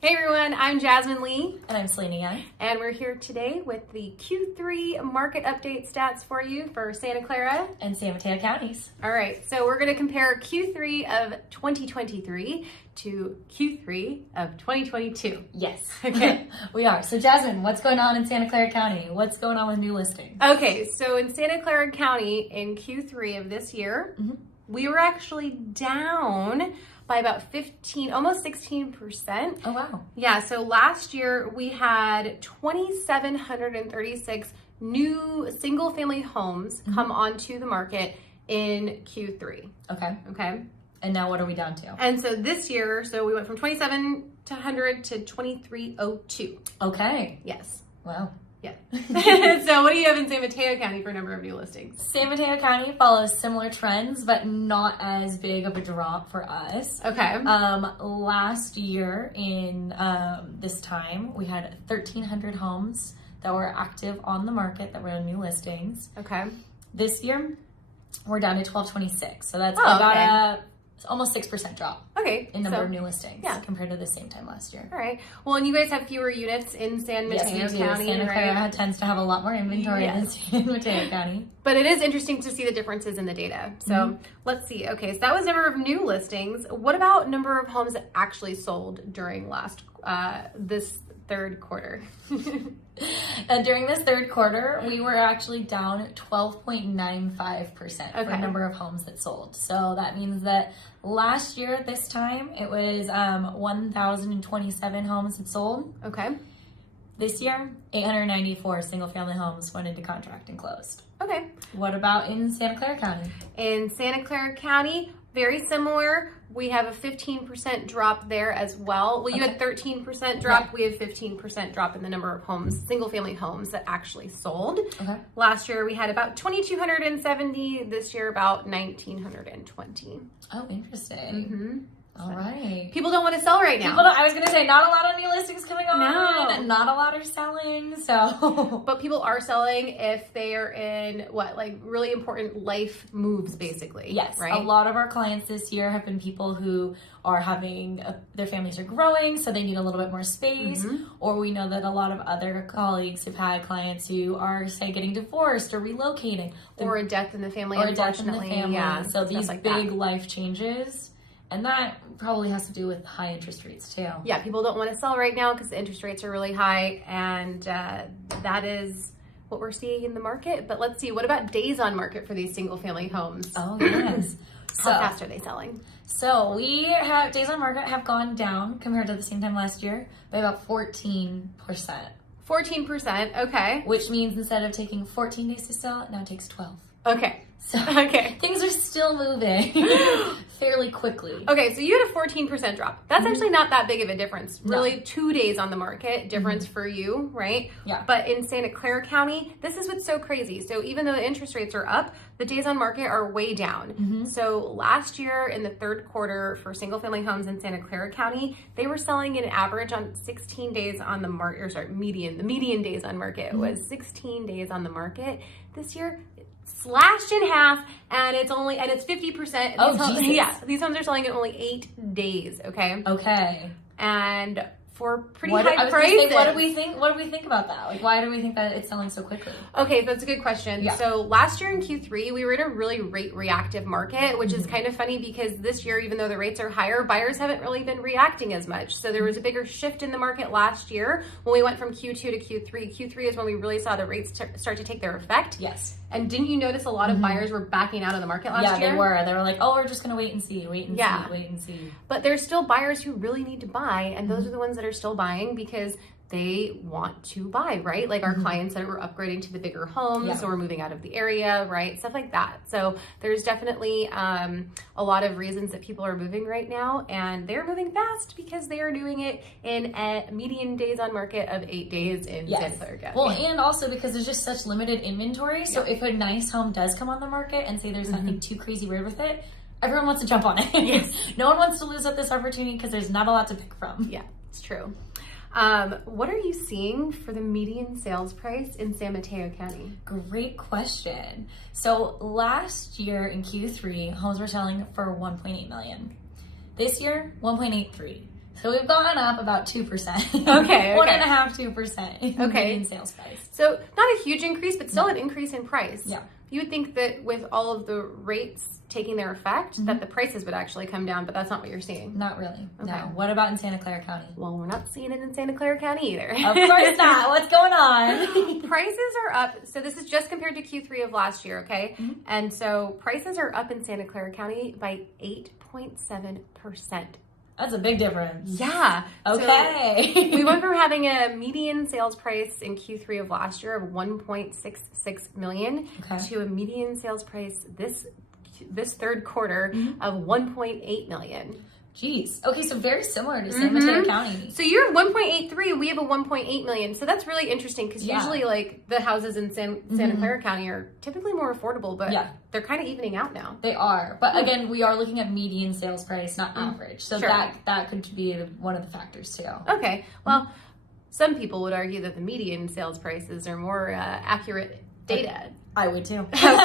Hey everyone, I'm Jasmine Lee. And I'm Selena Young. And we're here today with the Q3 market update stats for you for Santa Clara and San Mateo counties. All right, so we're going to compare Q3 of 2023 to Q3 of 2022. Yes. Okay. We are. So Jasmine, what's going on in Santa Clara County? What's going on with new listings? Okay, so in Santa Clara County in Q3 of this year, we were actually down by about almost 16%. Oh, wow. Yeah, so last year we had 2,736 new single family homes come onto the market in Q3. Okay. And now what are we down to? And so this year, we went from 2,700 to 2,302. Okay. Yes. Wow. Yeah. So what do you have in San Mateo County for number of new listings? San Mateo County follows similar trends, but not as big of a drop for us. Okay. Last year in this time, we had 1,300 homes that were active on the market that were new listings. Okay. This year, we're down to 1,226. So that's almost 6% drop. Okay. In number of new listings compared to the same time last year. All right. Well, and you guys have fewer units in San Mateo County, Santa Clara right? tends to have a lot more inventory than San Mateo County. But it is interesting to see the differences in the data. So let's see. Okay, so that was number of new listings. What about number of homes that actually sold during this third quarter? During this third quarter, we were actually down 12.95% for the number of homes that sold. So that means that last year at this time, it was 1,027 homes that sold. Okay. This year, 894 single-family homes went into contract and closed. Okay. What about in Santa Clara County? In Santa Clara County, very similar. We have a 15% drop there as well. Well, you had 13% drop. Right. We have 15% drop in the number of homes, single-family homes that actually sold. Okay. Last year, we had about 2,270. This year, about 1,920. Oh, interesting. All right. People don't want to sell right now. I was going to say, not a lot of new listings coming on. No. Not a lot are selling, so. But people are selling if they are in, really important life moves, basically. Yes. Right? A lot of our clients this year have been people who are having, their families are growing, so they need a little bit more space. Or we know that a lot of other colleagues have had clients who are, say, getting divorced or relocating. Or a death in the family, unfortunately. Yeah. So these big life changes. And that probably has to do with high interest rates too. Yeah, people don't want to sell right now because the interest rates are really high, and that is what we're seeing in the market. But let's see, what about days on market for these single family homes? Oh, yes. How fast are they selling? So we have, days on market have gone down compared to the same time last year by about 14%. 14%, okay. Which means instead of taking 14 days to sell, it now takes 12. Okay. So things are still moving fairly quickly. Okay, so you had a 14% drop. That's actually not that big of a difference. Really, 2 days on the market difference for you, right? Yeah. But in Santa Clara County, this is what's so crazy. So even though the interest rates are up, the days on market are way down. So last year in the third quarter for single family homes in Santa Clara County, they were selling an average on 16 days on the market, or sorry, the median days on market was 16 days on the market. This year, slashed in half, and it's 50%. These homes are selling in only 8 days. Okay. And for pretty high prices. What do we think about that? Why do we think that it's selling so quickly? Okay, that's a good question. Yeah. So last year in Q3, we were in a really rate reactive market, which is kind of funny because this year, even though the rates are higher, buyers haven't really been reacting as much. So there was a bigger shift in the market last year when we went from Q2 to Q3. Q3 is when we really saw the rates start to take their effect. Yes. And didn't you notice a lot of buyers were backing out of the market last year? Yeah, they were. They were like, oh, we're just going to wait and see. Wait and see. But there's still buyers who really need to buy, and those are the ones that are still buying because they want to buy, right? Like our clients that were upgrading to the bigger homes or moving out of the area, right? Stuff like that. So there's definitely a lot of reasons that people are moving right now, and they're moving fast because they are doing it in a median days on market of 8 days in Santa Clara County. Well, and also because there's just such limited inventory. So if a nice home does come on the market and say there's nothing too crazy weird with it, everyone wants to jump on it. Yes. No one wants to lose up this opportunity because there's not a lot to pick from. Yeah, it's true. What are you seeing for the median sales price in San Mateo County? Great question. So last year in Q3, homes were selling for $1.8 million. This year, $1.83. So we've gone up about 2%. Okay. 1.5%, 2% in median sales price. So not a huge increase, but still an increase in price. Yeah. You would think that with all of the rates taking their effect, that the prices would actually come down, but that's not what you're seeing. Not really. Okay. No. What about in Santa Clara County? Well, we're not seeing it in Santa Clara County either. Of course not. What's going on? Prices are up. So this is just compared to Q3 of last year, okay? And so prices are up in Santa Clara County by 8.7%. That's a big difference. Yeah. Okay. So we went from having a median sales price in Q3 of last year of $1.66 million to a median sales price this third quarter of $1.8 million. Jeez. Okay, so very similar to San Mateo County. So you're 1.83, we have a 1.8 million. So that's really interesting because usually like the houses in Santa Clara County are typically more affordable, but they're kind of evening out now. They are. But again, we are looking at median sales price, not average. So that could be one of the factors too. Okay. Well, some people would argue that the median sales prices are more accurate data. I would too. Okay.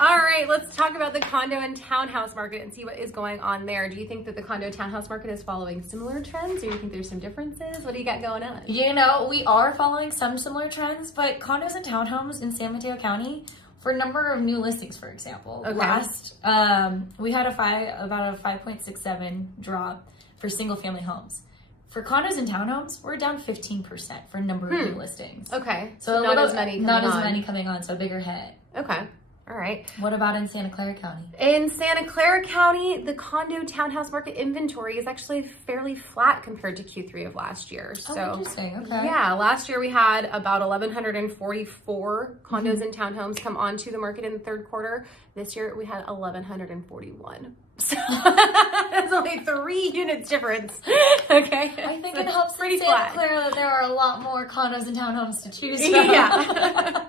All right, let's talk about the condo and townhouse market and see what is going on there. Do you think that the condo townhouse market is following similar trends, or do you think there's some differences? What do you got going on? You know, we are following some similar trends, but condos and townhomes in San Mateo County, for a number of new listings, for example, last we had about a 5.67 drop for single family homes. For condos and townhomes, we're down 15% for a number of new listings. Okay, so not as many coming on, so a bigger hit. Okay. All right. What about in Santa Clara County? In Santa Clara County, the condo townhouse market inventory is actually fairly flat compared to Q3 of last year. So interesting. Okay. Yeah, last year we had about 1,144 condos and townhomes come onto the market in the third quarter. This year we had 1,141. So that's only 3 units difference. Okay. I think so it helps pretty in Santa flat. Clara that there are a lot more condos and townhomes to choose from. Yeah.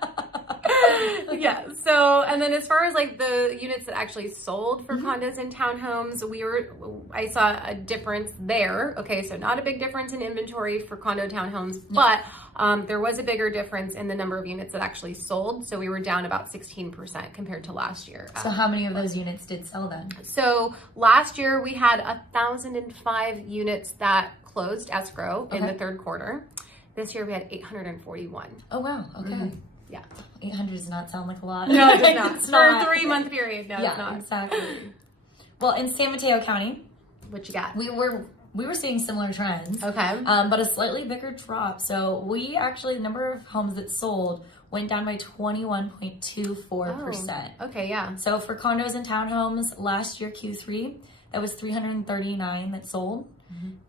Yeah. So, and then as far as like the units that actually sold for condos and townhomes, I saw a difference there. Okay. So not a big difference in inventory for condo townhomes, but there was a bigger difference in the number of units that actually sold. So we were down about 16% compared to last year. So how many of those units did sell then? So last year we had 1,005 units that closed escrow in the third quarter. This year we had 841. Oh, wow. Okay. Yeah. 800 does not sound like a lot. No, it does not. It's For not. a 3-month period. No, it's not. Exactly. Well, in San Mateo County, what you got? We were seeing similar trends. Okay. But a slightly bigger drop. So we actually, the number of homes that sold went down by 21.24%. Oh, okay, yeah. So for condos and townhomes, last year, Q3, that was 339 that sold.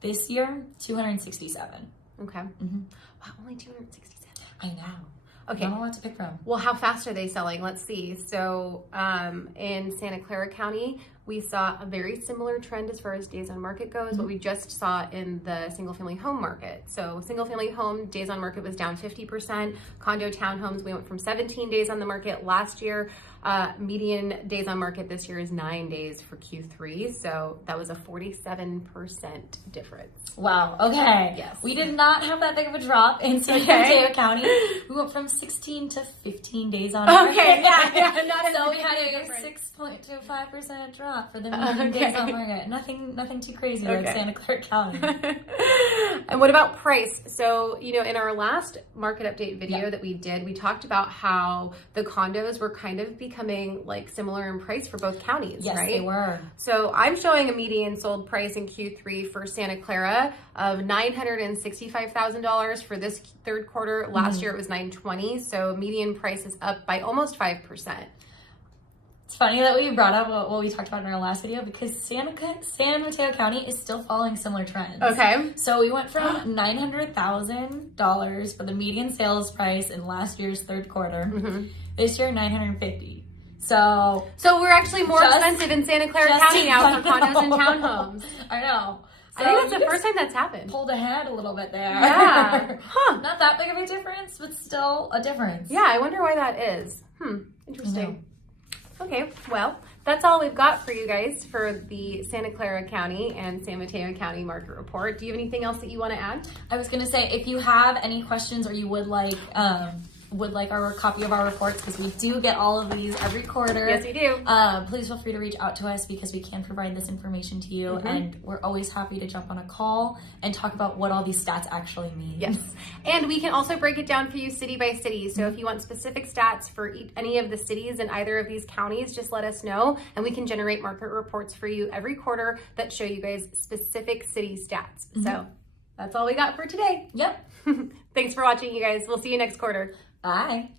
This year, 267. Okay. Wow, only 267. I know. Okay. Not a lot to pick from. Well, how fast are they selling? Let's see. So in Santa Clara County, we saw a very similar trend as far as days on market goes, what we just saw in the single family home market. So single family home days on market was down 50%. Condo townhomes, we went from 17 days on the market last year. Median days on market this year is 9 days for Q3. So that was a 47% difference. Wow. Okay. Yes. We did not have that big of a drop in San Mateo County. We went from 16 to 15 days on market. Okay. Yeah. Not as so we big had a a difference. 6.25% drop for the median days on market. Nothing too crazy like Santa Clara County. And what about price? So, in our last market update video that we did, we talked about how the condos were kind of becoming like similar in price for both counties, yes, right? They were. So I'm showing a median sold price in Q3 for Santa Clara of $965,000 for this third quarter. Last year it was $920,000. So median price is up by almost 5%. It's funny that we brought up what we talked about in our last video because San Mateo County is still following similar trends. Okay. So we went from $900,000 for the median sales price in last year's third quarter. This year, $950,000. So we're actually more expensive in Santa Clara County now for condos and townhomes. I know. So I think that's the first time that's happened. Pulled ahead a little bit there. Yeah. Not that big of a difference, but still a difference. Yeah, I wonder why that is. Interesting. Okay, well, that's all we've got for you guys for the Santa Clara County and San Mateo County market report. Do you have anything else that you want to add? I was going to say, if you have any questions or you would like would like our copy of our reports, because we do get all of these every quarter. Yes, we do. Please feel free to reach out to us, because we can provide this information to you, and we're always happy to jump on a call and talk about what all these stats actually mean. Yes. And we can also break it down for you city by city. So if you want specific stats for any of the cities in either of these counties, just let us know, and we can generate market reports for you every quarter that show you guys specific city stats. So that's all we got for today. Yep. Thanks for watching, you guys. We'll see you next quarter. Bye.